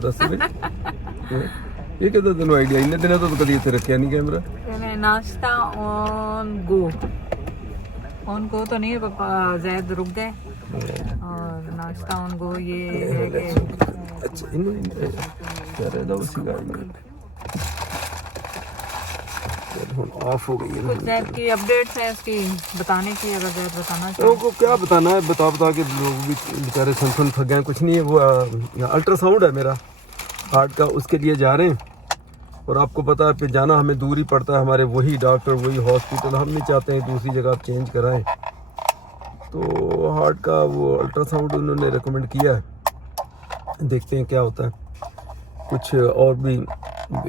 दस ये कितना तेन आइडिया इन्ने दिन तो कभी इतने रखा नहीं कैमरा। नाश्ता ऑन गो तो नहीं है पापा, जैद रुक गए और नाश्ता ऑन गो ये है कि अच्छा क्या रहता उसी गाड़ी में ऑफ हो गई है। कुछ जैद की अपडेट्स है इसकी बताने की, अगर जैद बताना चाहे को क्या बताना है, बता बता के लोग भी बेचारे सन थक गए। कुछ नहीं है, वो अल्ट्रासाउंड है मेरा हार्ट का, उसके लिए जा रहे हैं। और आपको पता है फिर जाना हमें दूर ही पड़ता है, हमारे वही डॉक्टर वही हॉस्पिटल, हम नहीं चाहते हैं दूसरी जगह आप चेंज कराएं। तो हार्ट का वो अल्ट्रासाउंड उन्होंने रिकमेंड किया है, देखते हैं क्या होता है। कुछ और भी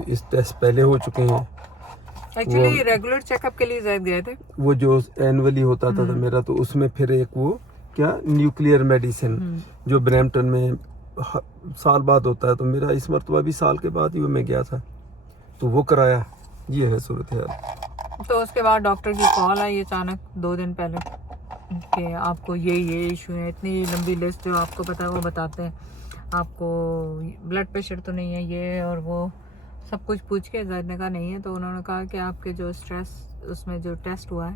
इस टेस्ट पहले हो चुके हैं। एक्चुअली रेगुलर चेकअप के लिए जैद गए थे, वो जो एनुअली होता था मेरा, तो उसमें फिर एक वो क्या न्यूक्लियर मेडिसिन जो ब्रैम्पटन में साल बाद होता है, तो मेरा इस मरतबा भी साल के बाद ही वो मैं गया था, तो वो कराया। ये है सूरत हाल। तो उसके बाद डॉक्टर की कॉल आई अचानक 2 दिन पहले कि आपको ये इशू है, इतनी लंबी लिस्ट जो आपको पता है वो बताते हैं। आपको ब्लड प्रेशर तो नहीं है ये और वो सब कुछ पूछ के जैद ने कहा नहीं है। तो उन्होंने कहा कि आपके जो स्ट्रेस उसमें जो टेस्ट हुआ है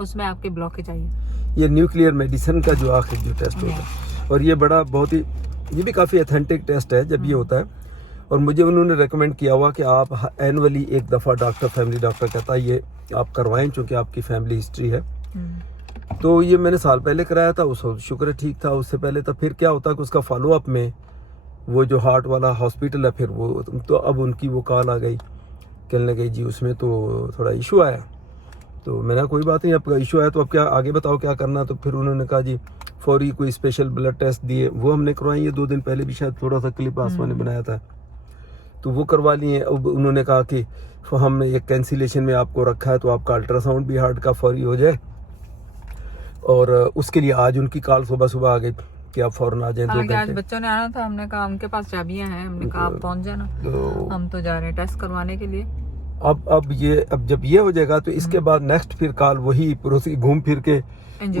उसमें आपके ब्लॉकेज आई है। ये न्यूक्लियर मेडिसिन का जो आखिर जो टेस्ट होता है, और ये बड़ा बहुत ही ये भी काफ़ी ऑथेंटिक टेस्ट है जब ये होता है। और मुझे उन्होंने रेकमेंड किया हुआ कि आप एनुअली एक दफ़ा डॉक्टर फैमिली डॉक्टर कहता है ये आप करवाएं, चूँकि आपकी फैमिली हिस्ट्री है। तो ये मैंने साल पहले कराया था, उस शुक्र ठीक था। उससे पहले तो फिर क्या होता है कि उसका फॉलोअप में वो जो हार्ट वाला हॉस्पिटल है, फिर वो तो अब उनकी वो कॉल आ गई, कहने लगे जी उसमें तो थोड़ा इशू आया। तो मैंने कोई बात नहीं, आपका इशू आया तो अब क्या आगे बताओ क्या करना। तो फिर उन्होंने कहा जी फौरी कोई स्पेशल ब्लड टेस्ट दिए, वो हमने करवाई है 2 दिन पहले भी, शायद थोड़ा सा क्लिप आसमा ने बनाया था, तो वो करवा लिए। अब उन्होंने कहा कि हमने एक कैंसिलेशन में आपको रखा है, तो आपका अल्ट्रासाउंड भी हार्ट का फौरी हो जाए। और उसके लिए आज उनकी कॉल सुबह सुबह आ गई कि आप फौरन आ जाएं 2 घंटे। आज बच्चों ने आना था, हमने कहा उनके पास चाबियां हैं, हमने कहा आप पहुंच जाना, तो हम तो जा रहे हैं टेस्ट करवाने के लिए। अब जब ये हो जाएगा तो इसके बाद नेक्स्ट फिर कॉल वही घूम फिर के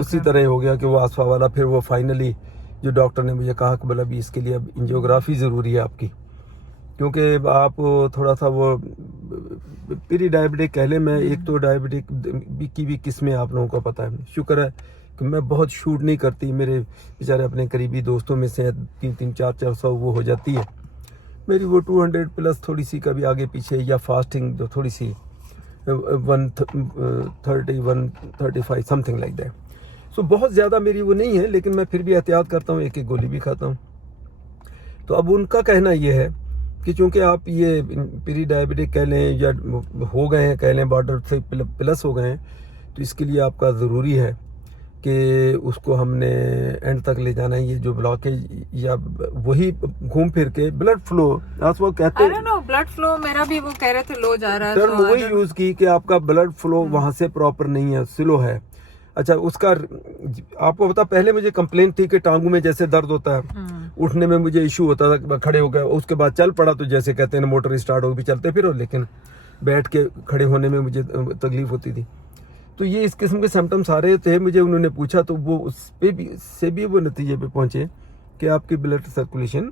उसी तरह हो गया कि वो आसफा वाला। फिर वो फाइनली जो डॉक्टर ने मुझे कहा कि बोला अभी इसके लिए अब एंजियोग्राफी ज़रूरी है आपकी, क्योंकि आप थोड़ा सा वो प्री डायबिटिक कह लें। मैं एक तो डायबिटिक की भी किस्में आप लोगों को पता है, शुक्र है कि मैं बहुत शूट नहीं करती, मेरे बेचारे अपने करीबी दोस्तों में से 300 400 वो हो जाती है मेरी, वो 200 प्लस थोड़ी सी कभी आगे पीछे, या फास्टिंग जो थोड़ी सी 130 135 समथिंग लाइक दैट। सो बहुत ज़्यादा मेरी वो नहीं है, लेकिन मैं फिर भी एहतियात करता हूँ, एक गोली भी खाता हूँ। तो अब उनका कहना ये है कि चूँकि आप ये प्री डायबिटिक कह लें या हो गए हैं कह लें, बॉर्डर से प्लस हो गए हैं, तो इसके लिए आपका ज़रूरी है कि उसको हमने एंड तक ले जाना है। ये जो ब्लॉकेज या वही घूम फिर के ब्लड फ्लो वो कहते हैं, ब्लड फ्लो मेरा भी वो कह रहे थे लो जा रहा है, टर्म वही यूज़ की कि आपका ब्लड फ्लो वहाँ से प्रॉपर नहीं है, स्लो है। अच्छा उसका आपको पता, पहले मुझे कंप्लेंट थी कि टांगों में जैसे दर्द होता है, उठने में मुझे इशू होता था, खड़े हो गया, उसके बाद चल पड़ा तो जैसे कहते हैं मोटर स्टार्ट हो भी चलते फिर, लेकिन बैठ के खड़े होने में मुझे तकलीफ होती थी। तो ये इस किस्म के सिम्टम्स आ रहे थे। मुझे उन्होंने पूछा तो वो उस पे भी से भी वो नतीजे पे पहुंचे कि आपकी ब्लड सर्कुलेशन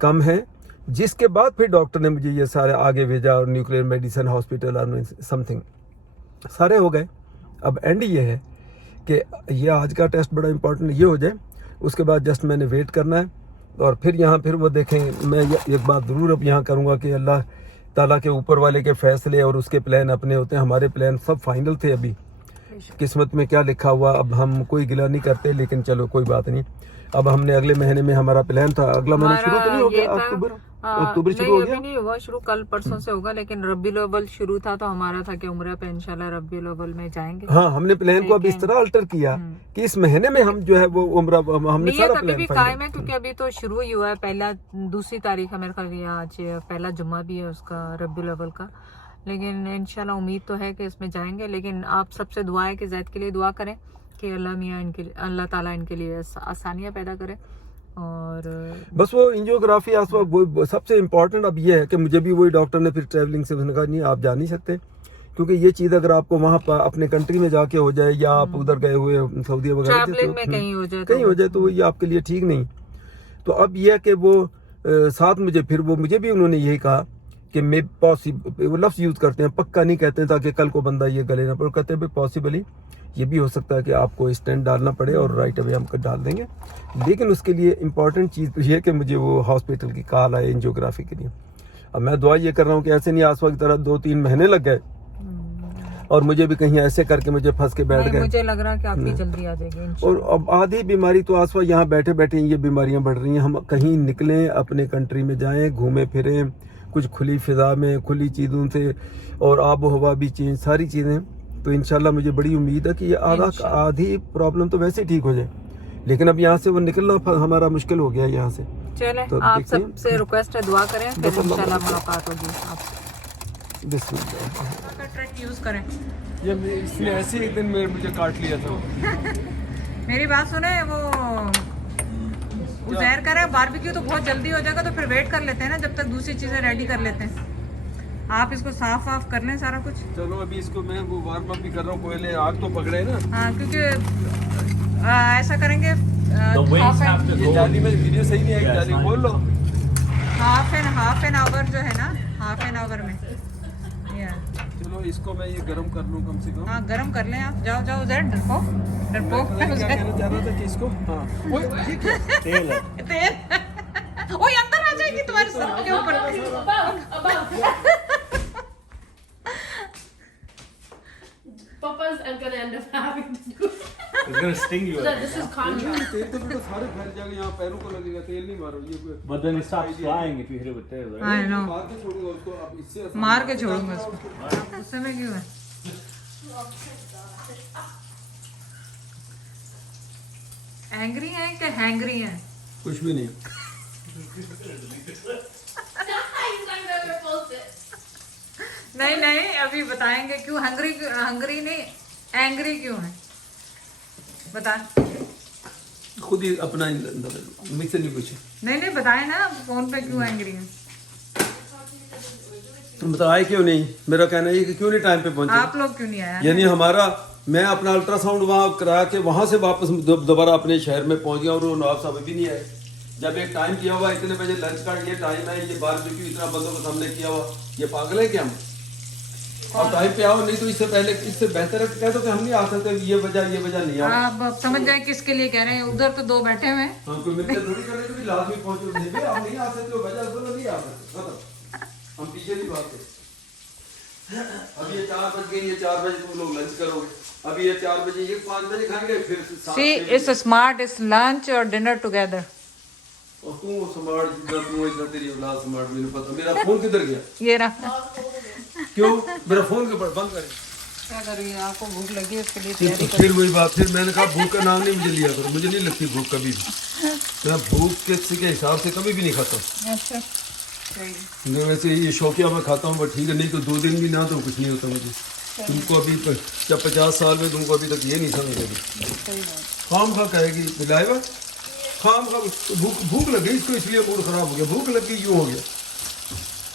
कम है, जिसके बाद फिर डॉक्टर ने मुझे ये सारे आगे भेजा और न्यूक्लियर मेडिसिन हॉस्पिटल और समथिंग सारे हो गए। अब एंड ये है कि ये आज का टेस्ट बड़ा इंपॉर्टेंट ये हो जाए, उसके बाद जस्ट मैंने वेट करना है और फिर यहाँ फिर वो देखेंगे। मैं एक बात ज़रूर अब यहाँ करूँगा कि अल्लाह ताला के ऊपर वाले के फैसले और उसके प्लान अपने होते हैं, हमारे प्लान सब फाइनल थे, अभी किस्मत में क्या लिखा हुआ अब हम कोई गिला नहीं करते, लेकिन चलो कोई बात नहीं। अब हमने अगले महीने में हमारा प्लान था, अगला महीना शुरू तो नहीं हो गया, अक्टूबर शुरू हो गया, नहीं हुआ शुरू, कल परसों से होगा, लेकिन रब्बीउल अव्वल शुरू था, तो हमारा था कि उम्रा पे इंशाल्लाह रब्बीउल अव्वल में जाएंगे। हाँ, हमने प्लान को अब इस तरह अल्टर किया कि इस महीने में हम जो है वो उम्रा हमने सारा प्लान कायम है, क्योंकि अभी तो शुरू ही हुआ है, पहला 2 तारीख है मेरे ख्याल, आज पहला जुम्मा भी है उसका रब्बीउल अव्वल का, लेकिन इंशाल्लाह उम्मीद तो है कि इसमें जाएंगे। लेकिन आप सबसे दुआ है कि जैद के लिए दुआ करें कि अल्लाह मियाँ अल्लाह ताला इनके लिए आसानियाँ पैदा करे। और बस वो एंजियोग्राफी वो सबसे इम्पोर्टेंट अब ये है कि मुझे भी वही डॉक्टर ने फिर ट्रैवलिंग से उसने कहा नहीं आप जा नहीं सकते, क्योंकि ये चीज़ अगर आपको वहाँ पर अपने कंट्री में जाके हो जाए या आप उधर गए हुए सऊदी वगैरह में कहीं हो जाए तो ये आपके लिए ठीक नहीं। तो अब ये है कि वो साथ मुझे फिर वो मुझे भी उन्होंने यही कहा कि मैं पॉसिबल, वो लफ्ज़ यूज़ करते हैं, पक्का नहीं कहते हैं ताकि कल को बंदा ये गले ना पड़े, कहते हैं भाई पॉसिबली ये भी हो सकता है कि आपको स्टेंट डालना पड़े और राइट अवे हम डाल देंगे, लेकिन उसके लिए इम्पॉर्टेंट चीज़ तो ये है कि मुझे वो हॉस्पिटल की कॉल आए एंजियोग्राफी के लिए। अब मैं दुआ ये कर रहा हूँ कि ऐसे नहीं आसवा की तरह 2-3 महीने लग गए और मुझे भी कहीं ऐसे करके मुझे फंस के बैठ गए। मुझे लग रहा है कि आपकी जल्दी आ जाएगी। और अब आधी बीमारी तो आसवा यहाँ बैठे बैठे ये बीमारियां बढ़ रही हैं। हम कहीं निकलें, अपने कंट्री में जाएं, घूमें फिरें, कुछ खुली फिजा में, खुली चीज़ों से, और आबो हवा भी चेंज, सारी चीज़ें, तो इंशाल्लाह मुझे बड़ी उम्मीद है कि ये आधी प्रॉब्लम तो वैसे ही ठीक हो जाए, लेकिन अब यहाँ से वो निकलना हमारा मुश्किल हो गया है यहाँ से। चले तो आप सबसे रिक्वेस्ट है, दुआ करें, फिर इंशाल्लाह मुलाकात होगी आपसे। बिस्मिल्लाह। ट्रक यूज करें। ये इसने ऐसे एक दिन मुझे काट लिया था। मेरी बात सुने, वो उजैर कह रहा है बारबेक्यू तो बहुत जल्दी हो जाएगा, तो फिर वेट कर लेते हैं ना जब तक दूसरी चीजें रेडी कर लेते हैं। आप इसको साफ वाफ कर लें सारा कुछ। चलो अभी इसको मैं वो वार्म अप भी कर रहा हूँ, पहले आग तो पकड़े ना। हाँ, क्योंकि ऐसा करेंगे ये जाली में वीडियो सही नहीं आएगी, जाली खोल लो। हाफ एन आवर जो है ना, हाफ एन आवर में। चलो इसको मैं ये गरम कर लूँ कम से कम। हाँ, गरम कर लें आप। जाओ जाओ उजैर, डरपोक मैं क्या कहना चाह रहा था कि इसको, हाँ वो ये क्या तेल है। तेल ओए अंदर आ जाएगी तुम्हारे सर के ऊपर। Papa's gonna end up having to do it. It's gonna sting you. So this is contract. तेल तो बेटा सारे फैल जाएंगे, यहाँ पैरों को लगेगा, तेल नहीं मारो ये। But then it stops flying if you hit it with tail, right? I know, मार के छोड़ूंगा उसको, अब इससे मार के छोड़ूंगा उसको। आप गुस्से में क्यों है? एंग्री हैं कि हैंग्री हैं? कुछ भी नहीं। He's not gonna post it. नहीं नहीं, अभी बताएंगे क्यों हंगरी नहीं, एंग्री क्यों है, बता। खुद ही अपना मुझसे नहीं पूछे। नहीं बताए ना फोन पे क्यों एंग्री है। तुम बताए क्यों नहीं? मेरा कहना है कि क्यों नहीं टाइम पे पहुंचे। आप लोग क्यों नहीं आया? यानी हमारा, मैं अपना अल्ट्रासाउंड वहाँ करा के वहाँ से वापस दोबारा अपने शहर में पहुंच गया और वो नवाब साहब अभी नहीं आए। जब एक टाइम किया हुआ, इतने बजे लंच का ये टाइम है, ये बारबेक्यू इतना बंदों को सामने किया हुआ, ये पागल है क्या हम? और टाइम पे आओ, नहीं तो इससे पहले, इससे बेहतर है कह दो कि हम नहीं आ सकते, ये वजह नहीं आ। आप समझ जाए किसके लिए कह रहे हैं। उधर तो 2 बैठे हुए हैं। हम कोई मिलते थोड़ी कर रहे थे, लाजमी पहुंचो, नहीं भी आप नहीं आ सकते हो, वजह बोलो नहीं आ सकते, खत्म। हम पीछे की बात है। अब ये 4 बज गए, ये 4 बजे तुम लोग लंच करोगे, अब ये 4 बजे, ये 5 बजे खाएंगे, फिर See, it's smart, it's lunch or dinner together. और तू स्मार्ट, तू इधर, तेरी औलाद स्मार्ट, मुझे पता। मेरा फोन किधर गया? ये रहा। क्यों मेरा फोन के ऊपर बंद करें? क्या कर रही है? आपको भूख लगी है, उसके लिए फिर तैयारी फिर वही बात, फिर मैंने कहा भूख का नाम नहीं मुझे लिया करो, मुझे नहीं लगती भूख कभी भी। मैं भूख के हिसाब से कभी भी नहीं खाता। अच्छा, मैं वैसे ये शौकिया मैं खाता हूँ, बट ठीक है, नहीं तो 2 दिन भी ना तो कुछ नहीं होता मुझे। तुमको अभी जब 50 साल में, तुमको अभी तक ये नहीं समझ लगी। खाम खा कहेगी मिलाएगा, खाम खा भूख लग गई इसको, इसलिए मूड खराब हो गया, भूख लग गई यूँ हो गया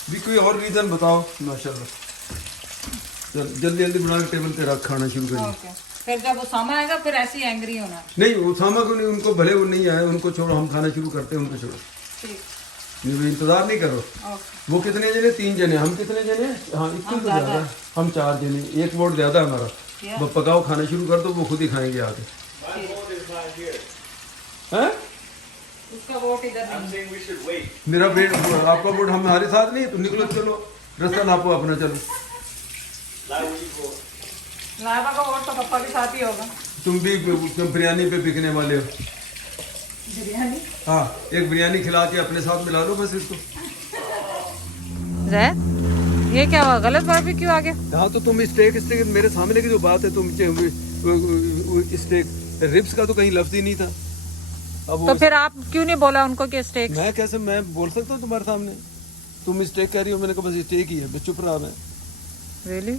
भी। कोई और रीज़न बताओ। माशाल्लाह, चल जल्दी जल्दी बना के टेबल पे रख, खाना शुरू करिए। ओके। फिर जब उसामा आएगा फिर ऐसे ही एंग्री होना। नहीं उसामा को नहीं, उनको भले वो नहीं आए, उनको छोड़ो, हम खाना शुरू करते हैं, उनको छोड़ो। ठीक, नहीं इंतजार नहीं करो। ओके। वो कितने जने? 3 जने, हम कितने जने? हाँ इतने तो ज़्यादा है, हम 4 जने, 1 वोट ज़्यादा है हमारा। वो पकाओ, खाना शुरू कर दो, वो खुद ही खाएंगे आके। हैं? उसका वोट इधर नहीं। मेरा वेट, आपका वोट हमारे साथ नहीं, तुम निकलो, चलो रास्ता नापो अपना, चलो। लाइबा का वोट तो पापा के साथ ही होगा। तुम भी बिरयानी पे बिकने वाले हो। बिरयानी? हाँ, एक बिरयानी खिला के अपने साथ मिला लो बस इसको। जैद, ये क्या हुआ? गलत बारबेक्यू आ गया। हाँ तो तुम स्टेक मेरे सामने की जो बात है, तुम स्टेक रिब्स का तो कहीं लफ्ज ही नहीं था। अब तो फिर आप क्यों नहीं बोला उनको कि स्टेक? मैं कैसे मैं बोल सकता हूँ तुम्हारे सामने? तुम स्टेक कह रही हो, मैंने कहा बस स्टेक ही है, मैं चुप रहा। मैं रियली?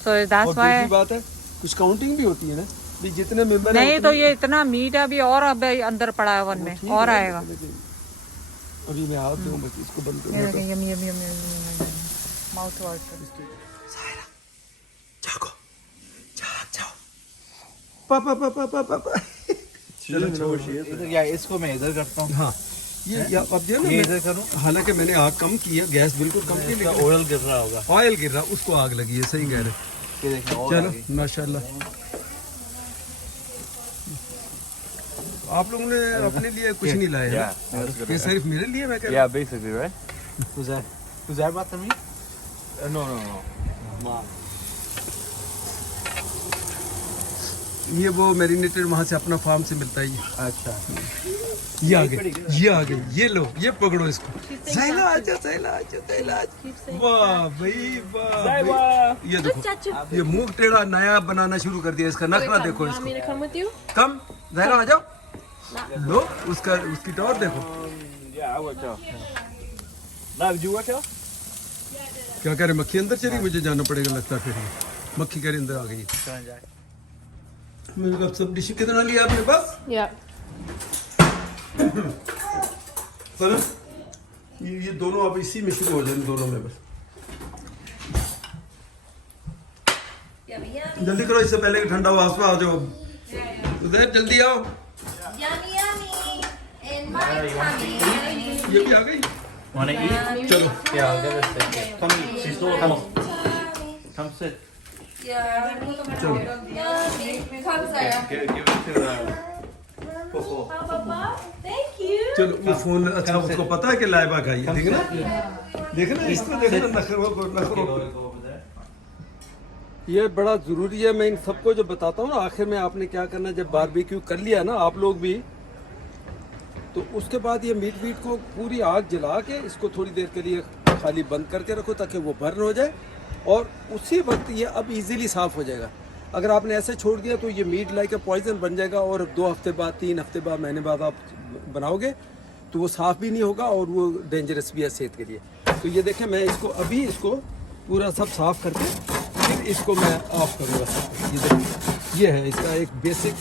So that's why. बात है, कुछ काउंटिंग भी होती है ना भी, जितने मेंबर नहीं तो ये इतना मीट अभी और अभी अंदर पड़ा है वन में, और आएगा। अभी मैं हाथ दूं, बस इसको बंद ये कर। देखिए, यम यम यम यम, माउथ वाटर। सायरा जागो, जाओ पापा पापा पापा पापा। इधर या इसको मैं इधर करता हूँ। हाँ, ये अब जो है ना ये इधर करूँ? हालांकि मैंने आग कम की है, गैस बिल्कुल कम की, इसका लेकिन ऑयल गिर रहा होगा। ऑयल गिर रहा, उसको आग लगी है, सही कह रहे। ये देखें और चलो आगे। माशाल्लाह। आप लोगों ने अपने लिए कुछ नहीं लाया है Yeah, ना? that's good. ये सिर्फ मेरे लिए मैं कह रहा Yeah, basically, right? Who's that? Who's that about me? No. Mom. हूँ। ये वो मैरिनेटेड वहाँ से अपना फार्म से मिलता है ये। अच्छा। ये आ गए, ये आ गए, ये लो, ये पकड़ो इसको। ज़ैला आजा, ज़ैला आजा, ज़ैला आजा। वाह भाई वाह। ये देखो, ये मुंह टेढ़ा नया बनाना शुरू कर दिया, इसका नखरा देखो Want me इसको। to come with you? कम, ज़ैला आ जाओ। लो, उसकी टॉर देखो। Yeah, I worked out. Now, did you work out? क्या कह रहे, मक्खी अंदर चली, मुझे जाना पड़ेगा लगता है फिर। मक्खी कह रही अंदर आ गई। Trying to मेरे को सब डिश कितना लिया आपने बस? Yeah. चलो, ये दोनों अब इसी में शुरू हो जाए, इन दोनों में बस। जल्दी करो, इससे पहले कि ठंडा हो। आसमा आ जाओ, उधर जल्दी आओ। Yummy, yummy. In my tummy. ये भी आ गई। Want to eat? चलो, Yeah, I'll get this thing. Come, she's still come. Come sit. Yummy, चलो। yummy. Come, Sarah. Give it to Popo. How about Thank you. चलो, वो phone अच्छा उसको पता है कि लाइबा का ही है, ठीक है ना? देखना इसको, देखना नखरों को, नखरों को। Go over there. ये बड़ा ज़रूरी है, मैं इन सबको जो बताता हूँ ना, आखिर में आपने क्या करना, जब बारबेक्यू कर लिया ना आप लोग भी, तो उसके बाद ये मीट को पूरी आग जला के इसको थोड़ी देर के लिए खाली बंद करके रखो, ताकि वो बर्न हो जाए, और उसी वक्त ये अब इजीली साफ़ हो जाएगा। अगर आपने ऐसे छोड़ दिया तो ये मीट लाइक पॉइजन बन जाएगा, और 2 हफ्ते बाद, 3 हफ्ते बाद, महीने बाद आप बनाओगे तो वो साफ़ भी नहीं होगा, और वो डेंजरस भी है सेहत के लिए। तो ये देखें, मैं इसको पूरा सब साफ़ करके फिर इसको मैं ऑफ करूँगा। ये देखिए, ये है इसका एक बेसिक,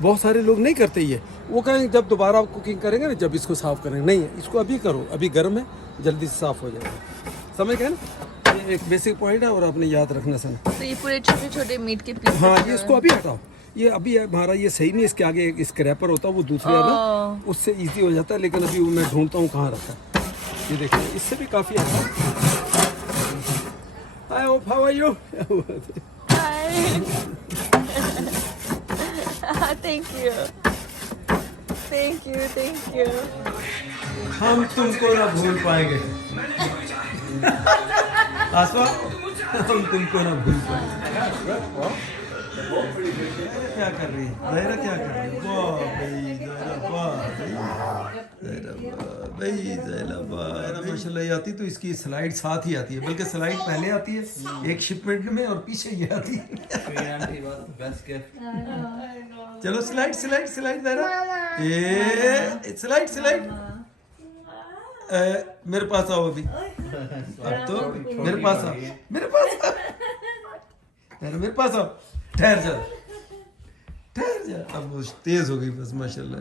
बहुत सारे लोग नहीं करते ये, वो कहेंगे जब दोबारा आप कुकिंग करेंगे ना, जब इसको साफ़ करेंगे। नहीं, इसको अभी करो, अभी गर्म है, जल्दी से साफ़ हो जाएगा। समझ गए ना? ये एक बेसिक पॉइंट है, और आपने याद रखना सर। तो ये पूरे छोटे छोटे मीट के पीस। हाँ, ये इसको अभी हटाओ, ये अभी हमारा ये सही नहीं, इसके आगे एक स्क्रैपर होता है, वो दूसरे है ना, उससे इजी हो जाता है, लेकिन अभी वो मैं ढूंढता हूँ कहाँ रखा है। ये देखिए, इससे भी काफ़ी अच्छा है। Hi, Hope, how are you? Thank you. Thank you. Thank you. हम तुमको ना भूल पाएंगे। आसमा, हम तुमको ना भूल पाएंगे। क्या कर रही है ज़ाहिरा, क्या कर रही है? वाह भाई ज़ाहिरा, वाह भाई ज़ाहिरा, वाह माशाल्लाह। ये आती तो इसकी स्लाइड साथ ही आती है, बल्कि स्लाइड पहले आती है एक शिपमेंट में, और पीछे ये आती है। Best gift. चलो स्लाइड ज़ाहिरा, ये स्लाइड मेरे पास आओ अभी। अब तो मेरे पास आओ, मेरे पास आओ। ठहर जा, अब वो तेज हो गई बस माशाल्लाह।